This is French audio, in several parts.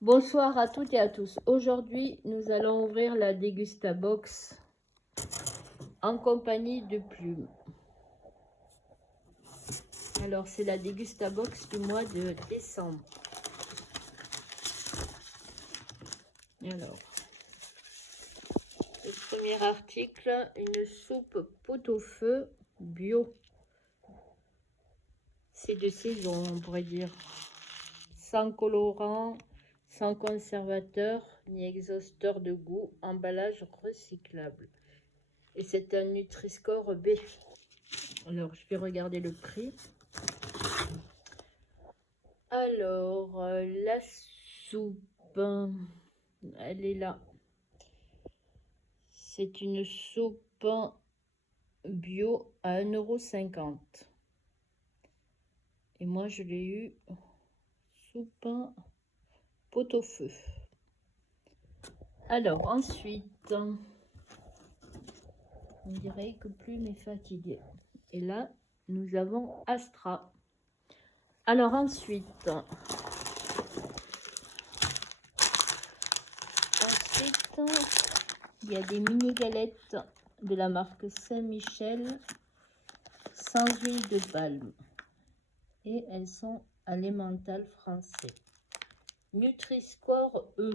Bonsoir à toutes et à tous. Aujourd'hui, nous allons ouvrir la Dégustabox en compagnie de Plume. Alors, c'est la Dégustabox du mois de décembre. Alors, le premier article, une soupe pot-au-feu bio. C'est de saison, on pourrait dire. Sans colorant, sans conservateur, ni exhausteur de goût, emballage recyclable. Et c'est un Nutri-Score B. Alors, je vais regarder le prix. Alors, la soupe, elle est là. C'est une soupe bio à 1,50 €. Et moi, je l'ai eu soupe pot-au-feu. Alors, ensuite, on dirait que Plume est fatiguée. Et là, nous avons Astra. Alors, ensuite, il y a des mini galettes de la marque Saint-Michel sans huile de palme. Et elles sont à l'emmental français. Nutri-Score E.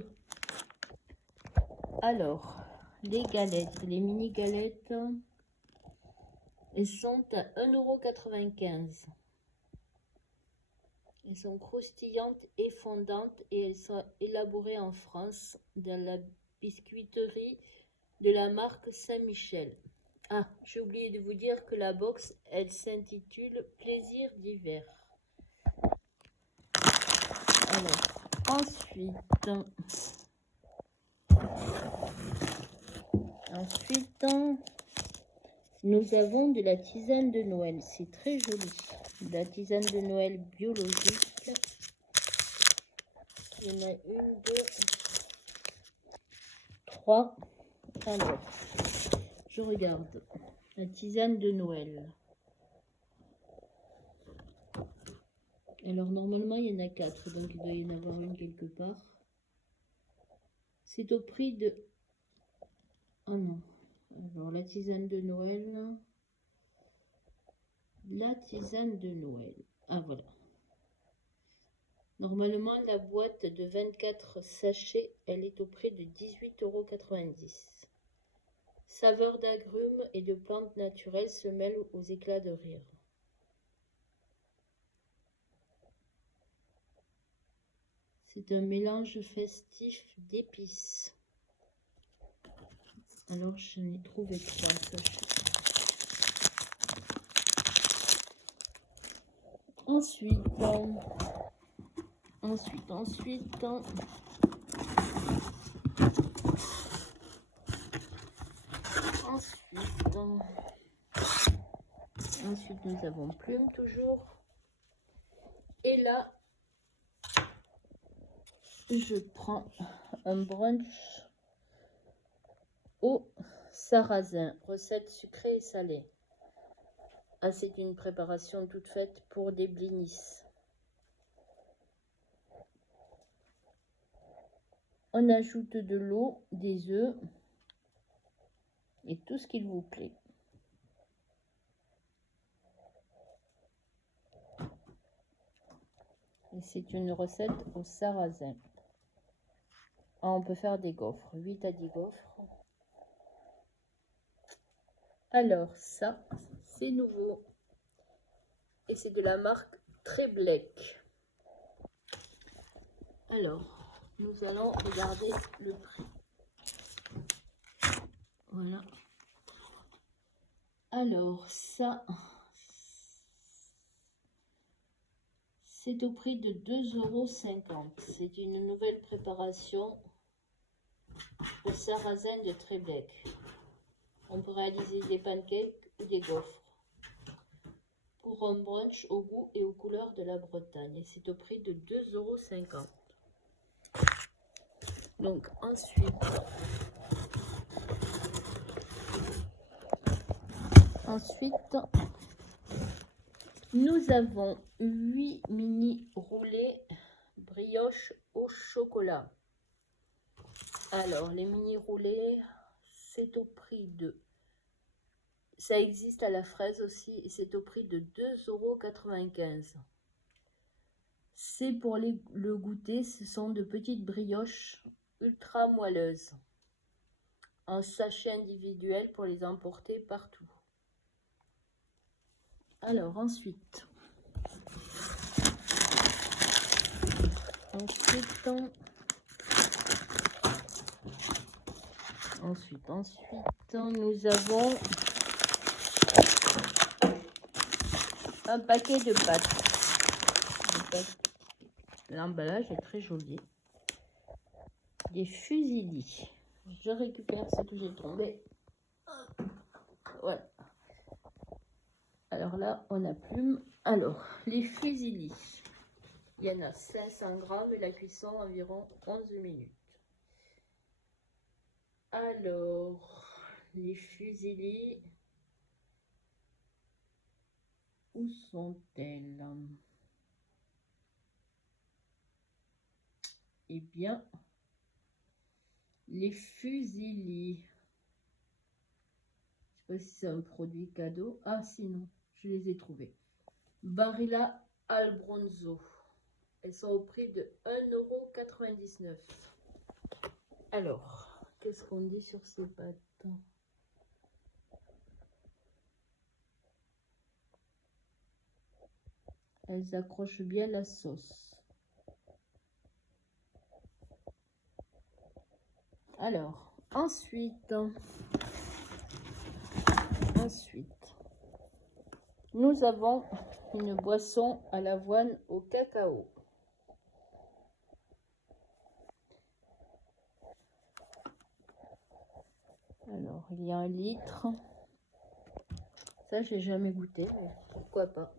Alors, les galettes, les mini galettes, elles sont à 1,95 €. Elles sont croustillantes et fondantes et elles sont élaborées en France dans la biscuiterie de la marque Saint-Michel. Ah, j'ai oublié de vous dire que la box, elle s'intitule Plaisir d'hiver. Alors, ensuite, nous avons de la tisane de Noël. C'est très joli. De la tisane de Noël biologique. Il y en a une, deux, trois. Alors, je regarde. La tisane de Noël. Alors, normalement, il y en a 4. Donc, il doit y en avoir une quelque part. C'est au prix de... Oh non. Alors, la tisane de Noël. La tisane de Noël. Ah, voilà. Normalement, la boîte de 24 sachets, elle est au prix de 18,90 €. Saveur d'agrumes et de plantes naturelles se mêlent aux éclats de rire. C'est un mélange festif d'épices. Alors, j'en ai trouvé 3 sachets. Ensuite, nous avons Plume toujours. Et là, je prends un brunch au sarrasin, recette sucrée et salée. Ah, c'est une préparation toute faite pour des blinis. On ajoute de l'eau, des œufs et tout ce qu'il vous plaît. Et c'est une recette au sarrasin. Ah, on peut faire des gaufres, 8 à 10 gaufres. Alors ça, c'est nouveau. Et c'est de la marque Treblec. Alors, nous allons regarder le prix. Voilà. Alors, ça, c'est au prix de 2,50 €. C'est une nouvelle préparation au sarrasin de Treblec. On peut réaliser des pancakes ou des gaufres pour un brunch au goût et aux couleurs de la Bretagne. Et c'est au prix de 2,50 €. Donc ensuite, nous avons 8 mini roulés brioche au chocolat. Alors, les mini roulés, c'est au prix de... Ça existe à la fraise aussi, et c'est au prix de 2,95 €. C'est pour le goûter, ce sont de petites brioches ultra moelleuses, en sachet individuel pour les emporter partout. Alors ensuite, nous avons un paquet de pâtes. L'emballage est très joli. Des fusillis. Je récupère ce que j'ai trouvé. Voilà. Alors là, on a plume. Alors, les fusillis. Il y en a 500 grammes et la cuisson environ 11 minutes. Alors, les fusillis, où sont-elles? Eh bien, les fusillis, je ne sais pas si c'est un produit cadeau. Ah, sinon, je les ai trouvés. Barilla Albronzo. Elles sont au prix de 1,99 €. Alors, qu'est-ce qu'on dit sur ces pâtes? Elles accrochent bien la sauce. Alors, ensuite, nous avons une boisson à l'avoine au cacao. Alors, il y a 1 litre. Ça, j'ai jamais goûté, mais pourquoi pas.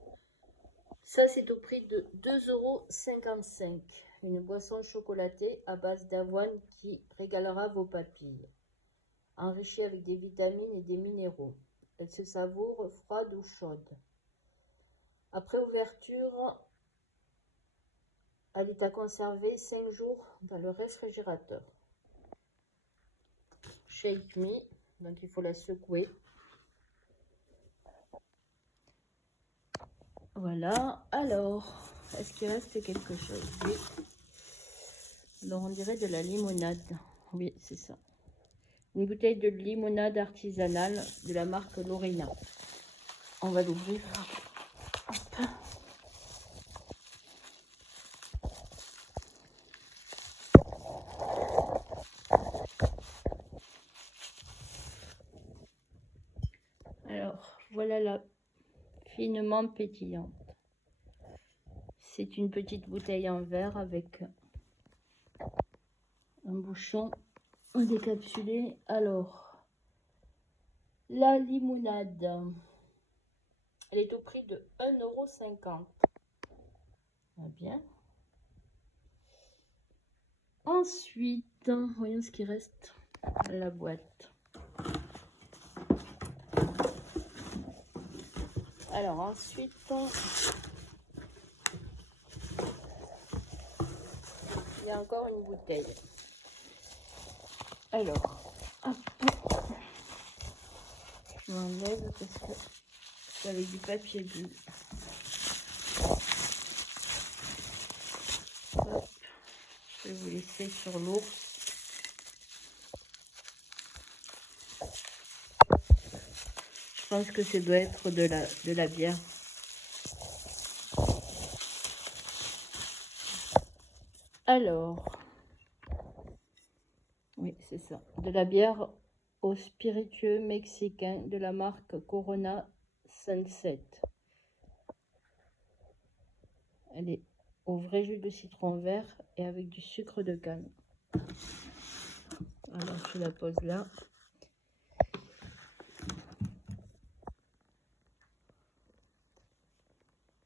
Ça, c'est au prix de 2,55 €. Une boisson chocolatée à base d'avoine qui régalera vos papilles. Enrichie avec des vitamines et des minéraux. Elle se savoure froide ou chaude. Après ouverture, elle est à conserver 5 jours dans le réfrigérateur. Shake me, donc il faut la secouer. Voilà, alors, est-ce qu'il reste quelque chose? Oui. Alors on dirait de la limonade. Oui, c'est ça. Une bouteille de limonade artisanale de la marque Lorena. On va l'ouvrir. Hop. Alors, voilà la finement pétillante. C'est une petite bouteille en verre avec un bouchon décapsulé. Alors, la limonade, elle est au prix de 1,50 €. Bien. Ensuite, voyons ce qui reste dans la boîte. Alors ensuite, il y a encore une bouteille. Alors, hop, je m'enlève parce que c'est avec du papier bulle. Hop, je vais vous laisser sur l'ours. Je pense que ça doit être de la bière. Alors, oui, c'est ça. De la bière au spiritueux mexicain de la marque Corona Sunset. Elle est au vrai jus de citron vert et avec du sucre de canne. Alors, je la pose là.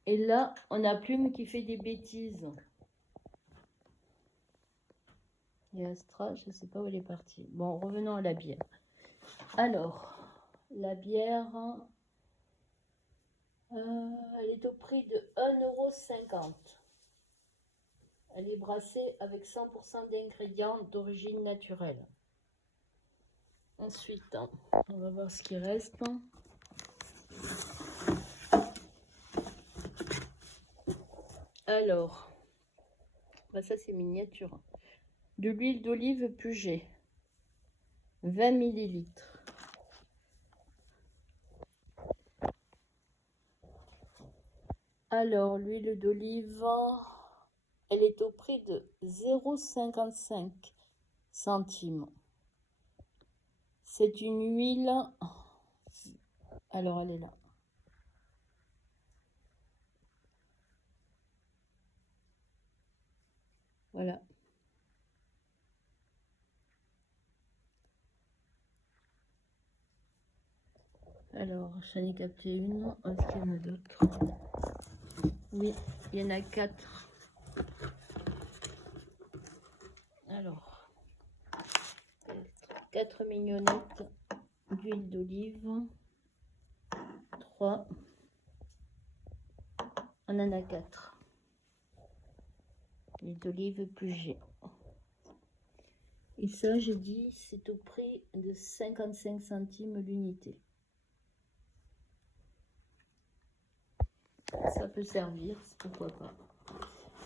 Et là, on a Plume qui fait des bêtises. Et Astra, je ne sais pas où elle est partie. Bon, revenons à la bière. Alors, la bière, elle est au prix de 1,50 €. Elle est brassée avec 100% d'ingrédients d'origine naturelle. Ensuite, on va voir ce qui reste. Alors, bah ça c'est miniature. De l'huile d'olive Puget, 20 ml. Alors, l'huile d'olive, elle est au prix de 0,55 centimes. C'est une huile, alors elle est là. Voilà. Alors, j'en ai capté une. Est-ce qu'il y en a d'autres? Oui, il y en a 4. Alors, 4 mignonnettes d'huile d'olive. 3. On en a 4. L'huile d'olive Puget. Et ça, je dis, c'est au prix de 55 centimes l'unité. Ça peut servir, pourquoi pas.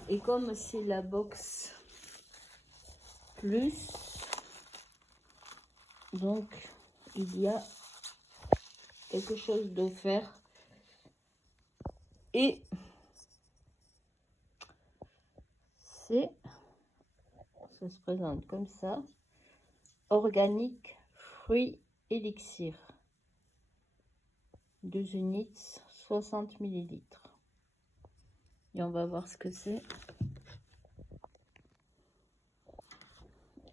Et comme c'est la box plus, donc il y a quelque chose d'offert. Et ça se présente comme ça. Organique, fruits, élixir. 2 unités, 60 ml. Et on va voir ce que c'est.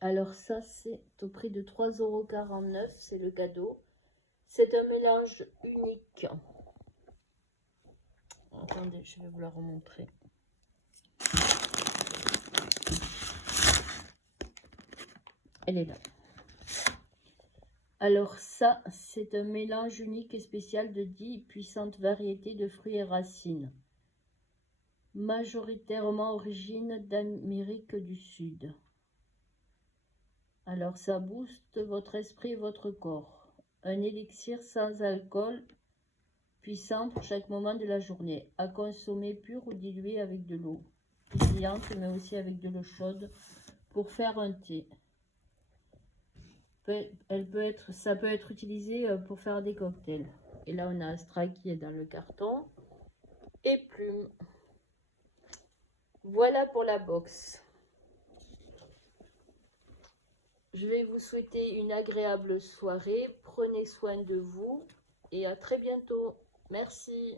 Alors ça, c'est au prix de 3,49 €. C'est le cadeau. C'est un mélange unique. Attendez, je vais vous la remontrer. Elle est là. Alors ça, c'est un mélange unique et spécial de 10 puissantes variétés de fruits et racines. Majoritairement origine d'Amérique du Sud. Alors ça booste votre esprit et votre corps. Un élixir sans alcool, puissant pour chaque moment de la journée. À consommer pur ou dilué avec de l'eau pétillante, mais aussi avec de l'eau chaude pour faire un thé. Ça peut être utilisé pour faire des cocktails. Et là, on a Astra qui est dans le carton. Et Plume. Voilà pour la box. Je vais vous souhaiter une agréable soirée. Prenez soin de vous et à très bientôt. Merci.